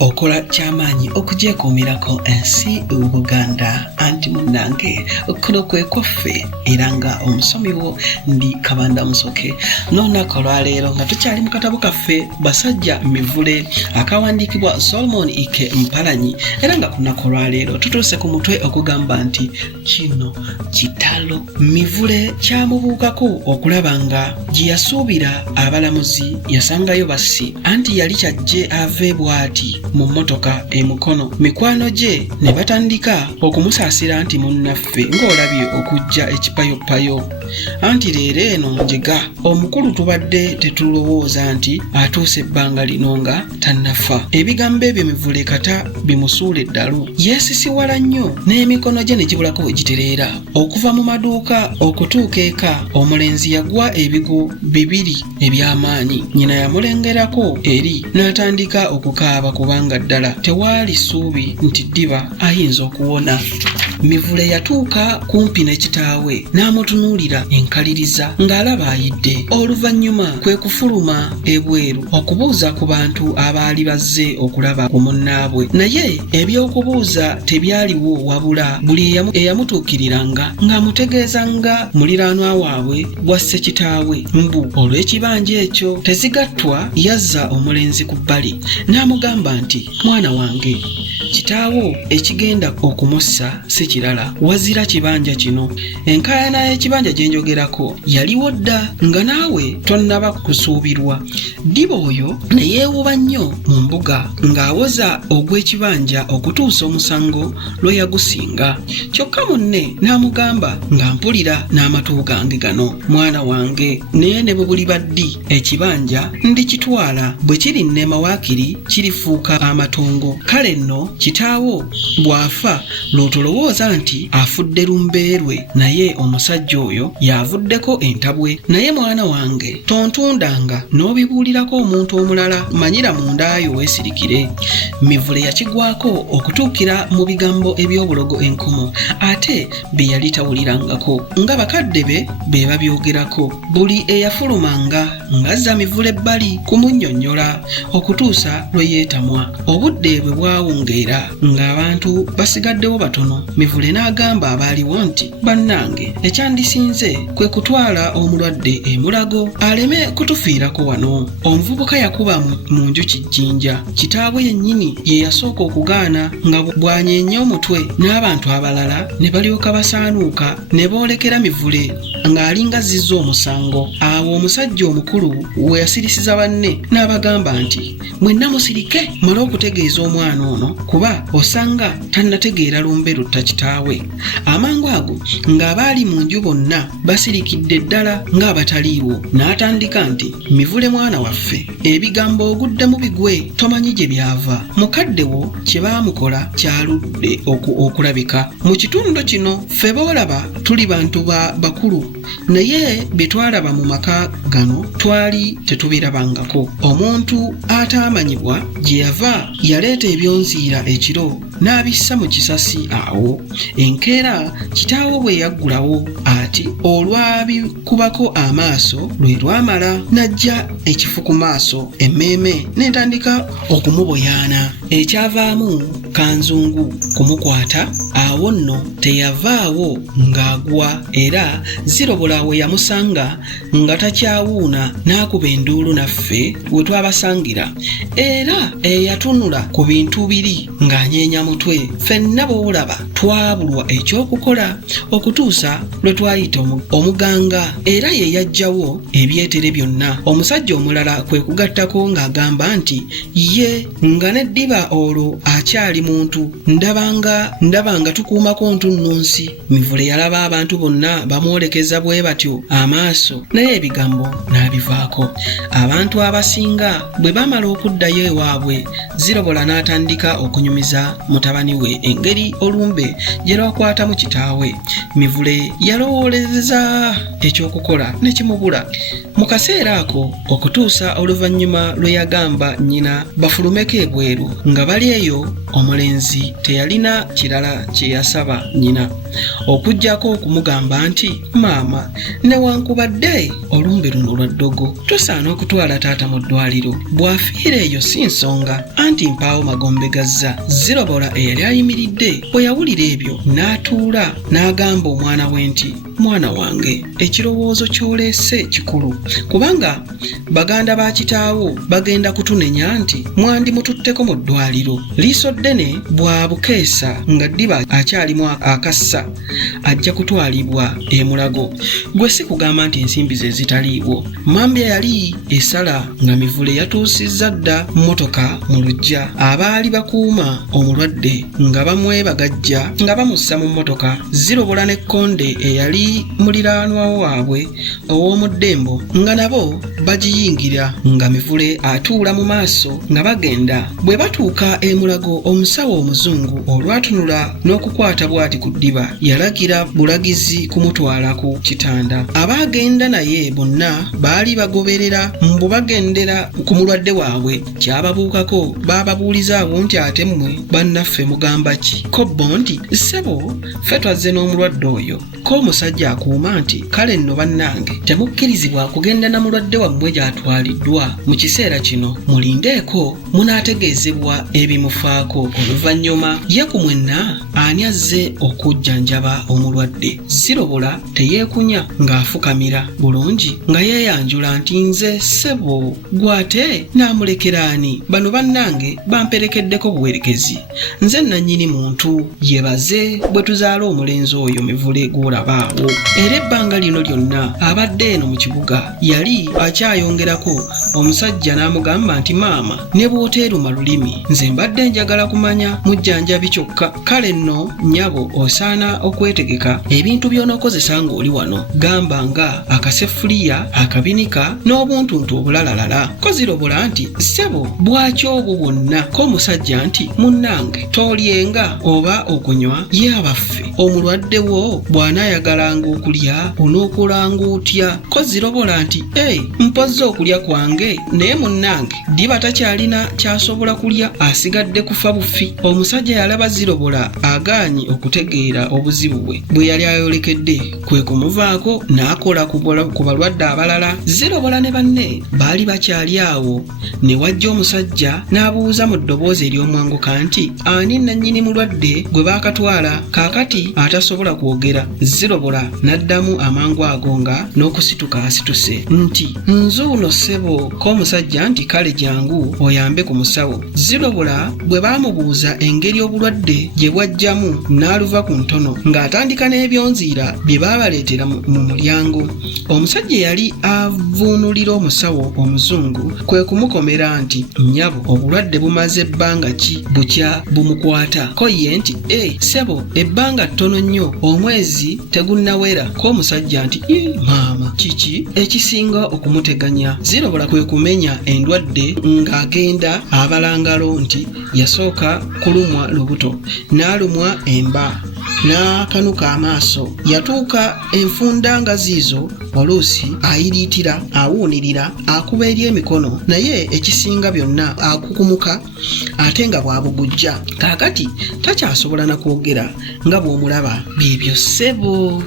okola kyamaanyi okugyekuumirako ensi Buganda. Anti munnange kuno kwe kwaffe era nga omusomi wo ndi Kabanda Musoke. N'olunaku olwaleero nga tukyali mu katabo kaffe Basajja Mivule akawandiikibwa Solomon Ike Mpalanyi, era nga ku lunaku olwaleero tutuuse ku mutwe okugamba nti kino kitalo. Mivule kyamubuukako okulaba nga gye yasuubira abalamuzi yasangayo basi, anti yali kyajje ave bw'ati mu mmotoka emukono. Mikwano gye ne batandika okumusaasira nti munnaffe ng'olabye okujja ekipayopayo, anti leero eno njega omukulu tubadde tetulowooza nti atuuse ebbanga lino nga tannafa. Ebigambo ebyo Mivule kata bimusuula eddalu. Yeesisiwala nnyo n'emikono gye ne gibulako we gitereera. Okuva mu maduuka okutuuka eka omulenzi yagwa ebigo bibiri eby'amaanyi. Nnyina yamulengerako eri n'atandika okukaaba kubanga ddala tewaali ssuubi nti ddiba ayinza okuwona. Mivule yatuuka kumpi ne kitaawe n'amutunuulira enkaliriza ng'alaba ayidde. Oluvannyuma kwe kufuluma ebweru okubuuza ku bantu abaali bazze okulaba ku munnaabwe, naye eby'okubuuza tebyaliwo wabula buli eyamutuukiriranga ng'amutegeeza nga muliraanwa waabwe bwasse kitaawe mbu olw'ekibanja ekyo tezigattwa. Yazza omulenzi ku bbali n'amugamba nti mwana wange, kitaawo ekigenda okumussa si kirala wazira kibanja kino. Enkaayana y'ekibanja gye njogerako yaliwo dda nga naawe tonnaba kusuubirwa. Ddiba oyo ne yeewuba nnyo mu mbuga ng'awoza ogw'ekibanja okutuusa omusango lwe yagusinga. Kyokka munne n'amugamba nga mpulira n'amatu gange gano, mwana wange, naye ne bwe buliba ddi ekibanja ndikitwala, bwe kiri nnema waakiri kirifuuka amatongo. Kale nno kitaawo bw'afa lw'otolowooza nti afudde lumbeerwe, naye omusajja oyo yavuddeko entabwe. Naye mwana wange, tontundanga n'obibuulirako omuntu omulala, manyira mundaayo weesirikire. Mivule yakigwako okutuukira mu bigambo eby'obulogo enkomo, ate bye yali tawulirangako nga bakadde be babyogerako. Buli eyafulumanga ng'azza Mivule ebbali kumunnyonnyola okutuusa lwe yeetamwa. Obudde bwe bwawungeera ng'abantu basigaddewo batono, Mivule n'agamba abaaliwo nti bannange, ekyandisinze kwe kutwala omulwadde emulago aleme kutufiirako wano. Omuvubuka yakuba mu nju kijjinja. Kitaabwe yennyini ye yasooka okugaana nga bw'anyeenya omutwe, n'abantu abalala ne balyoka basaanuuka ne boolekera Mivule ng'alinga zizza omusango. Awo omusajja omukulu we yasirisiza banne n'abagamba nti mwenna musirike male okutegeeza omwana ono kuba osanga tannategeera lumbe lutta kitaawe. Amangu ago ng'abaali mu nju bonna basirikidde ddala ng'abataliiwo. N'atandika nti Mivule mwana waffe, ebigambo oguddemu bigwe, tomanyi gye byava. Mukadde wo kye baamukola kyaludde okulabika. Mu kitundu kino ffe boolaba tuli bantu bakulu, naye bye twalaba mu maka gano twali tetubirabangako. Omuntu ataamanyibwa gye yava yaleeta ebyonziira ekiro n'abissa mu kisasi awo. Enkeera kitaawo bwe yaggulawo ati olwabikubako amaaso lwe lwamala, n'ajja ekifu ku maaso, emmeeme n'entandika okumuboyaana. Ekyavaamu kanzungu kumukwata. Awo nno teyavaawo ng'agwa, era zirobola we yamusanga nga takyawuuna n'akuba enduulu naffe we twabasangira, era eyatunula ku bintu biri ng'anyeenya mutwe. Ffenna boolaba twabulwa ekyokukola okutuusa lwe twayita omuganga, era ye yajjawo ebyetere byonna. Omusajja omulala kwe kugattako ng'agamba nti ye nga neddiba olwo akyali muntu, ndabanga tukuumako ntunnunsi. Mivule yalaba abantu bonna bamwolekeza bwe batyo amaaso, naye ebigambo n'abivaako. Abantu abasinga bwe bamala okuddayo ewaabwe, zirobola n'atandika okunyumiza mutabani we engeri olumbe gye lwakwatamu kitaawe. Mivule yalowooleza ekyokukola ne kimubula. Mu kaseera ako okutuusa oluvannyuma lwe yagamba nnyina bafulumeko ebweru. Nga bali eyo, omulenzi teyalina kirala kye yasaba nnyina okuggyako okumugamba nti, maama, newankubadde olumbe luno lwa ddogo, tusaana okutwala taata mu ddwaliro. Bw'afiira eyo si nsonga, anti mpaawo magombe gazza. Zirobola eyali ayimiridde bwe yawulira ebyo n'atuula n'agamba omwana we nti, mwana wange, ekirowoozo ky'oleese kikulu, kubanga baganda ba kitaawo bagenda kutunenya nti mwandimututteko mu ddwaliro. Liiso ddene bwa bukeesa nga ddiba akyalimu akassa, ajja kutwalibwa e Mulago. Gwe si kugamba nti ensimbi ze zitaliiwo. Mambya yali esala nga Mivule yatuusizza dda mmotoka mu luggya, abaali bakuuma omulwadde nga bamwebagajja nga bamussa mu mmotoka. Zirobola ne Konde eyali muliraanwa waabwe ow'omu Ddembo nga nabo bagiyingira, nga Mivule atuula mu maaso nga bagenda. Bwe batuuka e Mulago, omusawo omuzungu olwatunula n'okukwata bw'ati ku ddiba yalagira bulagizi kumutwala ku kitanda. Abaagenda naye bonna baali bagoberera mbu bagendera ku mulwadde waabwe. Kyababuukako baababuulizaawo nti ate mmwe bannaffe mugamba ki? Kobbo nti, ssebo, ffe twazze n'omulwadde oyo. Ko omusajja akuuma nti, kale nno bannange, temukkirizibwa kugenda na mulwadde wammwe gy'atwaliddwa. Mu kiseera kino mulindeeko munaategeezebwa ebimufaako. Oluvannyuma ye ku mwenna ani azze okujjanjaba omulwadde? Zirobola teyeekunya ng'afukamira bulungi nga yeeyanjula nti, nze ssebo, gwate naamulekera ani? Bano bannange bamperekeddeko buwerekezi. Nze nannyini muntu, yebaze bwe tuzaala omulenzi oyo Mivule gw'olabaawo. Era ebbanga lino lyonna abadde eno mu kibuga yali akyayongerako. Omusajja n'amugamba nti, maama, ne bw'oteeruma lulimi, nze mbadde njagala kumanya mujjanjabi kyokka. Kale nno nnyabo, osaana okwetegeka ebintu by'onookozesa ng'oli wano. Gamba nga akaseffuliya, akabinika n'obuntuntu obulalalala. Ko Zirobola nti, ssebo, bwaki obwo bwonna? Ko omusajja nti, munnange, toolyenga oba okunywa, ye abaffe omulwadde wo bw'anaayagalanga okulya onookolanga otya? Ko Zirobola nti, mpozze okulya kwange, naye munnange ddiba takyalina ky'asobola kulya, asigadde kufa bufi. Omusajja yalaba Zirobola agaanye okutegeera obuzibu bwe bwe yali ayolekedde, kwe kumuvaako n'akola ku balwadde abalala. Zirobola ne banne baali bakyali awo, ne wajja omusajja n'abuuza mu ddoboozi ery'omwanguka nti, ani nannyini mulwadde gwe baakatwala kaakati atasobola kwogera? Zirobola n'addamu amangu ago nga n'okusituka asituse nti, nzuuno ssebo. Ko omusajja nti, kale jangu oyambe ku musawo. Zirobola bwe baamubuuza engeri obulwadde gye bwajjamu n'aluva ku ntono ng'atandika n'ebyonziira bye baabaleetera mu mulyango. Omusajja yali avuunulira omusawo omuzungu kwe kumukomera nti, nnyabo, obulwadde bumaze ebbanga ki bukya bumukwata? Ko ye nti, ssebo, ebbanga ttono nnyo, omwezi tegunnawera. Ko omusajja nti, maama, kiki ekisinga okumuteganya? Zirobola kwe kumenya endwadde ng'agenda abalangalo nti yasooka kulumwa lubuto, n'alumwa emba, n'akanuka amaaso, yatuuka enfunda nga ziizo oluusi ayiriitira, awuunirira, akuba eri emikono, naye ekisinga byonna akukumuka ate nga bw'abugujja. Kaakati takyasobola na kwogera, nga bw'omulaba byebyo ssebo.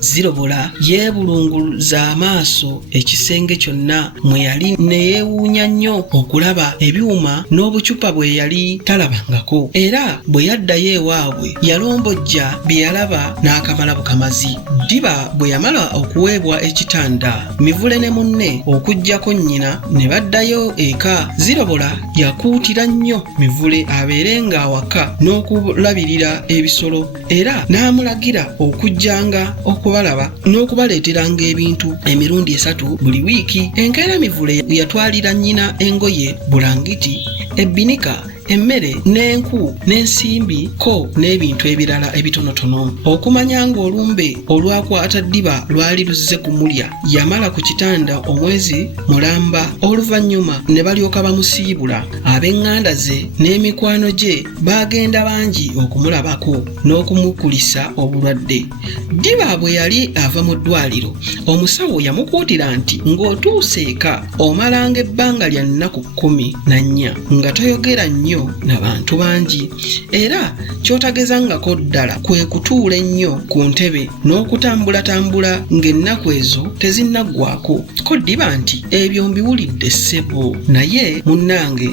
Zirobola yeebulunguza amaaso ekisenge kyonna mwe yali ne yeewuunya nnyo okulaba ebyuma n'obucupa bwe yali talabangako, era bwe yaddayo ewaabwe yalombojja bye yalaba n'akamala bukamazi. Ddiba bwe yamala okuweebwa ekitanda, Mivule ne munne okuggyako nnyina ne baddayo eka. Zirobola yakuutira nnyo Mivule abeerenga awaka n'okulabirira ebisolo, era n'amulagira okujjanga okubalaba n'okubaleeteranga ebintu emirundi 3 buli wiiki. Enkeera Mivule yatwalira nnyina engoye, bulangiti, ebbinika emmere n'enku n'ensimbi ko n'ebintu ebirala ebitonotono. Okumanya ng'olumbe olwakwata Ddiba lwali luzze kumulya, yamala ku kitanda omwezi mulamba, oluvannyuma ne balyoka bamusiibula. Ab'eŋŋanda ze n'emikwano gye baagenda bangi okumulabako n'okumukulisa obulwadde. Ddiba bwe yali ava mu ddwaliro, omusawo yamukuutira nti ng'otuuse eka omalanga ebbanga lya nnaku 14 nga toyogera nnyo n'abantu bangi, era ky'otagezangako ddala kwe kutuula ennyo ku ntebe n'okutambulatambula ng'ennaku ezo tezinnaggwako. Ko Ddiba nti ebyo mbiwulidde ssebo, naye munnange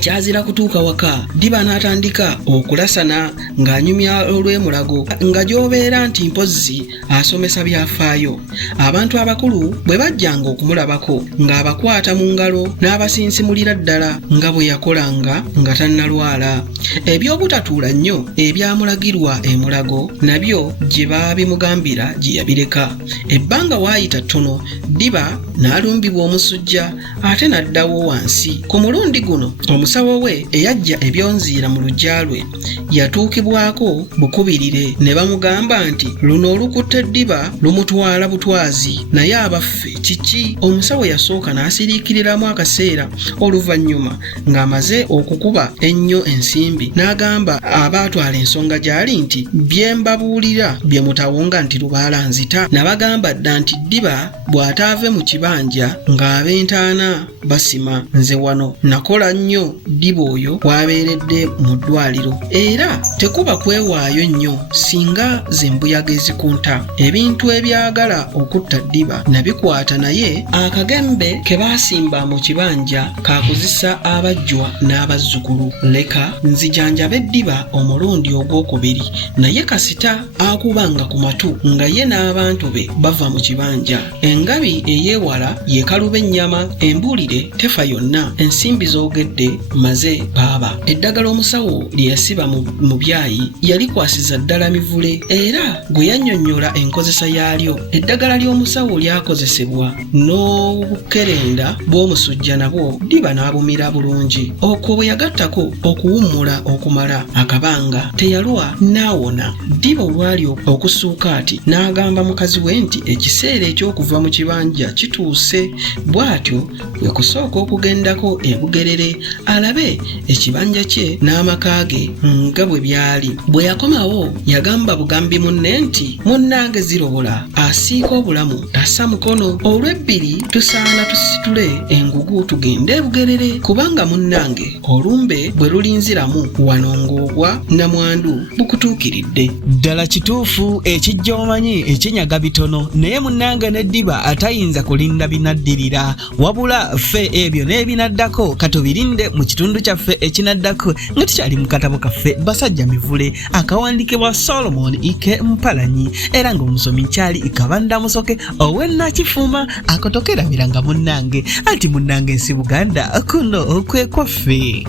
kyazira kutuuka waka. Ddiba n'atandika okulasana ng'anyumya olw'emulago, nga gy'obeera nti mpozzi asomesa byafaayo. Abantu abakulu bwe bajjanga okumulabako ng'abakwata mu ngalo n'abasinsimulira ddala nga bwe yakolanga nga tannalwala. Eby'obutatuula nnyo ebyamulagirwa emulago nabyo gye baabimugambira gye yabireka. Ebbanga waayita ttono Ddiba n'alumbibwa omusujja ate n'addawo wansi. Ku mulundi guno omusawo we eyajja ebyonziira mu luggya lwe yatuukibwako bukubirire ne bamugamba nti luno olukutte Ddiba lumutwala butwazi, naye abaffe kiki? Omusawo yasooka n'asiriikiriramu akaseera, oluvannyuma ng'amaze okukuba ennyo ensimbi n'agamba abaatwala ensonga gy'ali nti bye mbabuulira bye mutawonga nti lubaala nzita. Nabagamba dda nti Ddiba bw'ataave mu kibanja ng'ab'entaana basima, nze wano nakola nnyo Ddiba oyo bw'abeeredde mu ddwaliro, era tekuba kwewaayo nnyo singa z'embuyaga ezikunta. Ebintu ebyagala okutta Ddiba nabikwata, naye akagembe ke baasimba mu kibanja kaakuzisa abajjwa n'abazzukulu. Leka nzijanjabe Ddiba omulundi ogwokubiri, naye kasita akubanga ku matu nga ye n'abantu be bava mu kibanja. Engabi ey'ewala yeekaluba ennyama, embuulire tefa yonna, ensimbi zoogedde maze baaba. Eddagala omusawo lye yasiba mu byayi yalikwasiza ddala mivule, era gwe yannyonnyola enkozesa yaalyo. Eddagala ly'omusawo lyakozesebwa n'obukerenda bw'omusujja nabwo Ddiba n'abumira bulungi. Okwo bwe yagattako okuwummula okumala akabanga teyalwa n'awona. Ddiba olwali okusuuka ati n'agamba mukazi we nti ekiseera eky'okuva mu kibanja kituuse. Bw'atyo kwe kusooka okugendako e Bugerere alabe ekibanja kye n'amaka ge nga bwe byali. Bwe yakomawo yagamba bugambi munne nti munnange zirobola, asiika obulamu tassa mukono. Olw'ebbiri tusaana tusitule engugu tugende e Bugerere, kubanga munnange olumbe bwe lulinziramu wano ng'ogwa namwandu bukutuukiridde. Ddala kituufu ekijja omanyi ekinyaga bitono, naye munnange ne Ddiba atayinza kulinda binaddirira, wabula ffe ebyo n'ebinaddako katubirinde mu kitundu kyaffe ekinaddako nga tukyali mu katabo kaffe Basajja Mivule akawandiikibwa Solomon Ike Mpalanyi, era ng'omusomi nkyali Kabanda Musoke ow'Ennakifuma akotokerabiranga munnange anti munnange nsi Buganda kuno okwekwaffe.